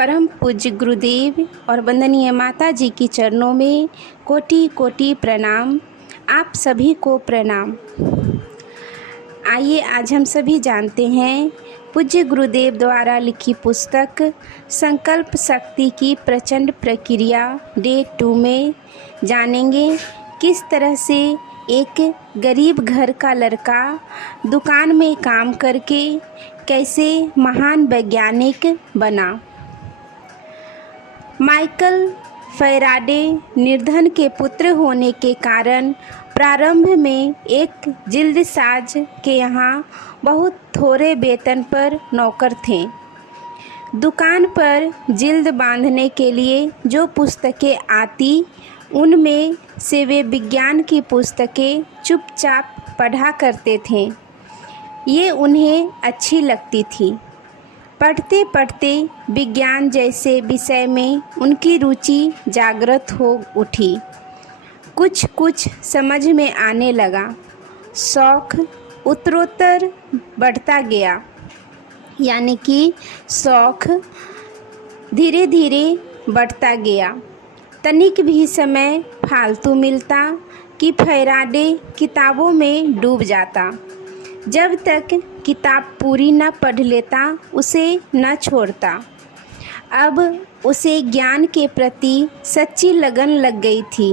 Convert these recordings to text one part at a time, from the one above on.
परम पूज्य गुरुदेव और वंदनीय माता जी की चरणों में कोटि कोटि प्रणाम। आप सभी को प्रणाम। आइए आज हम सभी जानते हैं पूज्य गुरुदेव द्वारा लिखी पुस्तक संकल्प शक्ति की प्रचंड प्रक्रिया डे 2 में जानेंगे किस तरह से एक गरीब घर का लड़का दुकान में काम करके कैसे महान वैज्ञानिक बना। माइकल फैराडे निर्धन के पुत्र होने के कारण प्रारंभ में एक जिल्दसाज के यहाँ बहुत थोड़े वेतन पर नौकर थे। दुकान पर जिल्द बांधने के लिए जो पुस्तकें आती उनमें से वे विज्ञान की पुस्तकें चुपचाप पढ़ा करते थे। ये उन्हें अच्छी लगती थी। पढ़ते पढ़ते विज्ञान जैसे विषय में उनकी रुचि जागृत हो उठी। कुछ कुछ समझ में आने लगा। शौक़ उत्तरोत्तर बढ़ता गया, यानी कि शौक़ धीरे धीरे बढ़ता गया। तनिक भी समय फालतू मिलता कि फैराडे किताबों में डूब जाता। जब तक किताब पूरी न पढ़ लेता उसे न छोड़ता। अब उसे ज्ञान के प्रति सच्ची लगन लग गई थी।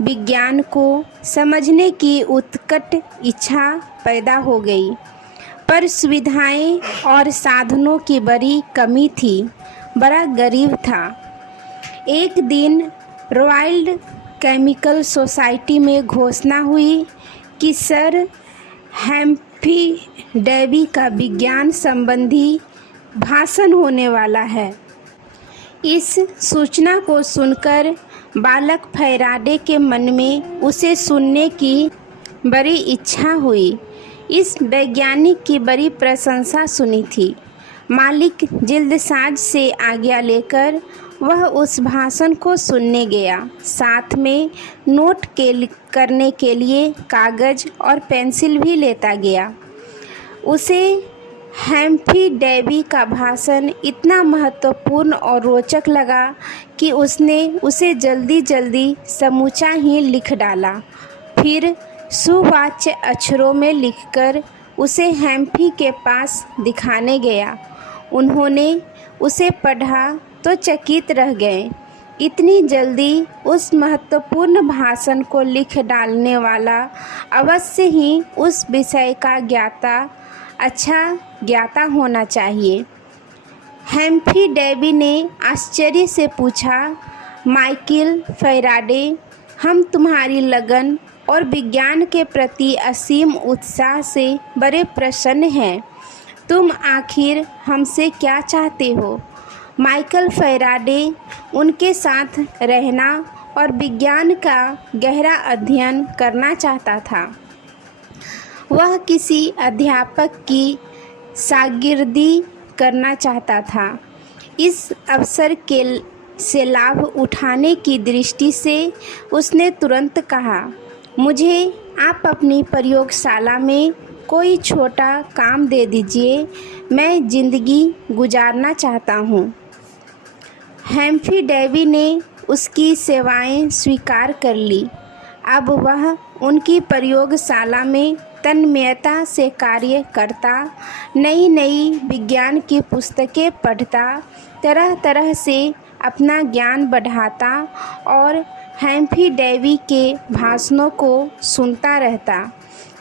विज्ञान को समझने की उत्कट इच्छा पैदा हो गई, पर सुविधाएं और साधनों की बड़ी कमी थी। बड़ा गरीब था। एक दिन रॉयल केमिकल सोसाइटी में घोषणा हुई कि सर हम्फ्री डेवी का विज्ञान संबंधी भाषण होने वाला है। इस सूचना को सुनकर बालक फैराडे के मन में उसे सुनने की बड़ी इच्छा हुई। इस वैज्ञानिक की बड़ी प्रशंसा सुनी थी। मालिक जिल्दसाज से आज्ञा लेकर वह उस भाषण को सुनने गया। साथ में नोट करने के लिए कागज़ और पेंसिल भी लेता गया। उसे हम्फ्री डेवी का भाषण इतना महत्वपूर्ण और रोचक लगा कि उसने उसे जल्दी जल्दी समूचा ही लिख डाला। फिर सुवाच्य अक्षरों में लिखकर उसे हम्फ्री के पास दिखाने गया। उन्होंने उसे पढ़ा तो चकित रह गए। इतनी जल्दी उस महत्वपूर्ण भाषण को लिख डालने वाला अवश्य ही उस विषय का अच्छा ज्ञाता होना चाहिए। हम्फ्री डेवी ने आश्चर्य से पूछा, माइकल फैराडे, हम तुम्हारी लगन और विज्ञान के प्रति असीम उत्साह से बड़े प्रसन्न हैं। तुम आखिर हमसे क्या चाहते हो? माइकल फैराडे उनके साथ रहना और विज्ञान का गहरा अध्ययन करना चाहता था। वह किसी अध्यापक की शागिर्दी करना चाहता था। इस अवसर से लाभ उठाने की दृष्टि से उसने तुरंत कहा, मुझे आप अपनी प्रयोगशाला में कोई छोटा काम दे दीजिए, मैं ज़िंदगी गुजारना चाहता हूँ। हम्फ्री डेवी ने उसकी सेवाएं स्वीकार कर ली। अब वह उनकी प्रयोगशाला में तन्मयता से कार्य करता, नई नई विज्ञान की पुस्तकें पढ़ता, तरह तरह से अपना ज्ञान बढ़ाता और हम्फ्री डेवी के भाषणों को सुनता रहता।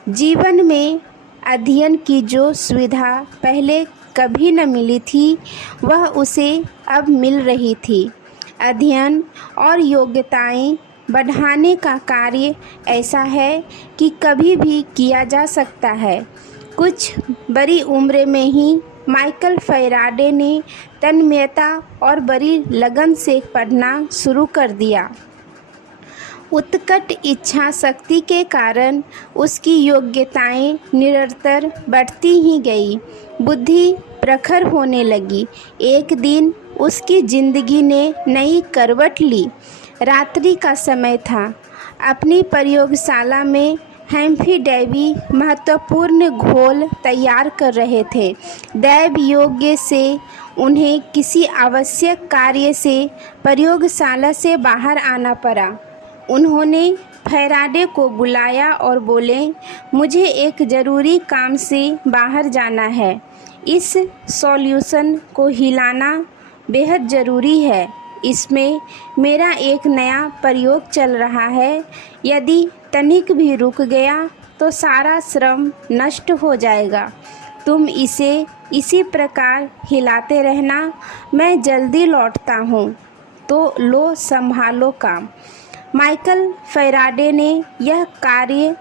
जीवन में अध्ययन की जो सुविधा पहले कभी न मिली थी वह उसे अब मिल रही थी। अध्ययन और योग्यताएं बढ़ाने का कार्य ऐसा है कि कभी भी किया जा सकता है। कुछ बड़ी उम्र में ही माइकल फैराडे ने तन्मयता और बड़ी लगन से पढ़ना शुरू कर दिया। उत्कट इच्छा शक्ति के कारण उसकी योग्यताएं निरंतर बढ़ती ही गई। बुद्धि प्रखर होने लगी। एक दिन उसकी जिंदगी ने नई करवट ली। रात्रि का समय था। अपनी प्रयोगशाला में हेम्फी डेवी महत्वपूर्ण घोल तैयार कर रहे थे। दैव योग्य से उन्हें किसी आवश्यक कार्य से प्रयोगशाला से बाहर आना पड़ा। उन्होंने फैराडे को बुलाया और बोले, मुझे एक ज़रूरी काम से बाहर जाना है। इस सॉल्यूशन को हिलाना बेहद ज़रूरी है। इसमें मेरा एक नया प्रयोग चल रहा है। यदि तनिक भी रुक गया तो सारा श्रम नष्ट हो जाएगा। तुम इसे इसी प्रकार हिलाते रहना। मैं जल्दी लौटता हूँ। तो लो, संभालो काम। माइकल फैराडे ने यह कार्य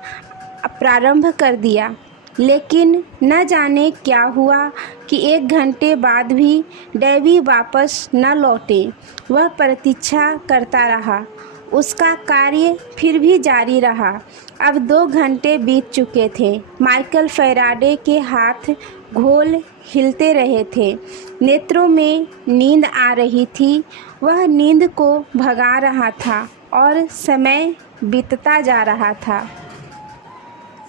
प्रारंभ कर दिया, लेकिन न जाने क्या हुआ कि 1 घंटे बाद भी डेवी वापस न लौटे। वह प्रतीक्षा करता रहा। उसका कार्य फिर भी जारी रहा। अब 2 घंटे बीत चुके थे। माइकल फैराडे के हाथ घोल हिलते रहे थे। नेत्रों में नींद आ रही थी। वह नींद को भगा रहा था और समय बीतता जा रहा था।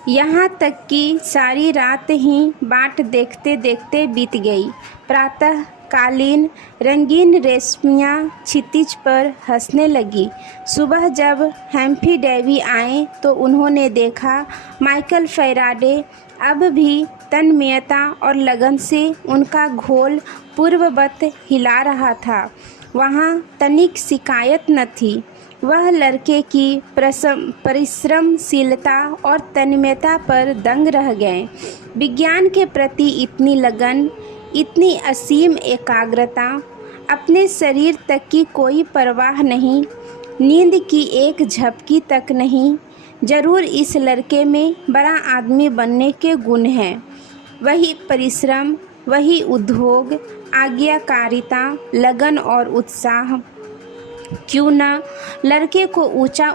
यहाँ तक कि सारी रात ही बाट देखते देखते बीत गई। प्रातः कालीन रंगीन रेशमियाँ क्षितिज पर हंसने लगी। सुबह जब हेम्फी डेवी आए तो उन्होंने देखा माइकल फैराडे अब भी तन्मयता और लगन से उनका घोल पूर्ववत हिला रहा था। वहाँ तनिक शिकायत न थी। वह लड़के की परिश्रमशीलता और तन्मयता पर दंग रह गए। विज्ञान के प्रति इतनी लगन, इतनी असीम एकाग्रता, अपने शरीर तक की कोई परवाह नहीं, नींद की एक झपकी तक नहीं। जरूर इस लड़के में बड़ा आदमी बनने के गुण हैं। वही परिश्रम, वही उद्योग, आज्ञाकारिता, लगन और उत्साह। क्यों न लड़के को ऊंचा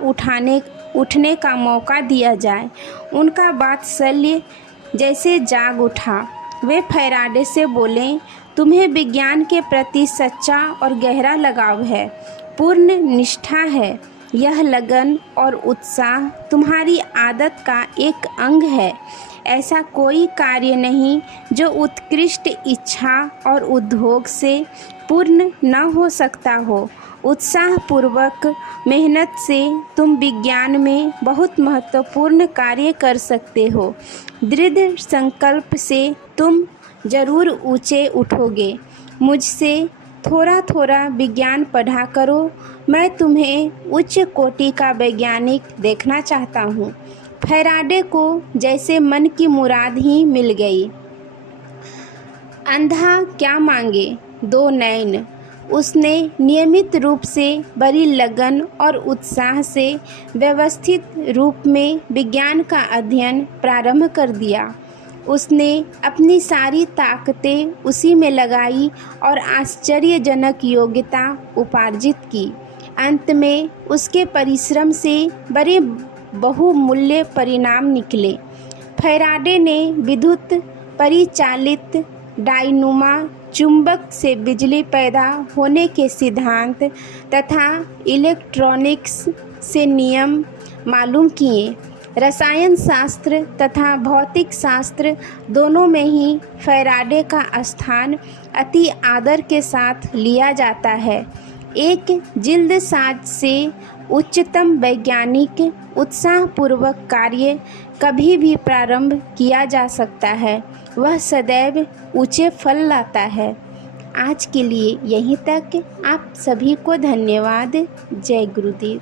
उठने का मौका दिया जाए। उनका वात्सल्य जैसे जाग उठा। वे फैराडे से बोले, तुम्हें विज्ञान के प्रति सच्चा और गहरा लगाव है, पूर्ण निष्ठा है। यह लगन और उत्साह तुम्हारी आदत का एक अंग है। ऐसा कोई कार्य नहीं जो उत्कृष्ट इच्छा और उद्योग से पूर्ण न हो सकता हो। उत्साहपूर्वक मेहनत से तुम विज्ञान में बहुत महत्वपूर्ण कार्य कर सकते हो। दृढ़ संकल्प से तुम जरूर ऊंचे उठोगे। मुझसे थोड़ा थोड़ा विज्ञान पढ़ा करो। मैं तुम्हें उच्च कोटि का वैज्ञानिक देखना चाहता हूँ। फैराडे को जैसे मन की मुराद ही मिल गई। अंधा क्या मांगे, 2 नैन। उसने नियमित रूप से बड़ी लगन और उत्साह से व्यवस्थित रूप में विज्ञान का अध्ययन प्रारंभ कर दिया। उसने अपनी सारी ताकतें उसी में लगाई और आश्चर्यजनक योग्यता उपार्जित की। अंत में उसके परिश्रम से बड़े बहुमूल्य परिणाम निकले। फैराडे ने विद्युत परिचालित डायनुमा चुंबक से बिजली पैदा होने के सिद्धांत तथा इलेक्ट्रॉनिक्स से नियम मालूम किए। रसायन शास्त्र तथा भौतिक शास्त्र दोनों में ही फैराडे का स्थान अति आदर के साथ लिया जाता है। एक जिल्दसाज से उच्चतम वैज्ञानिक उत्साहपूर्वक कार्य कभी भी प्रारंभ किया जा सकता है। वह सदैव ऊंचे फल लाता है। आज के लिए यहीं तक। आप सभी को धन्यवाद। जय गुरुदेव।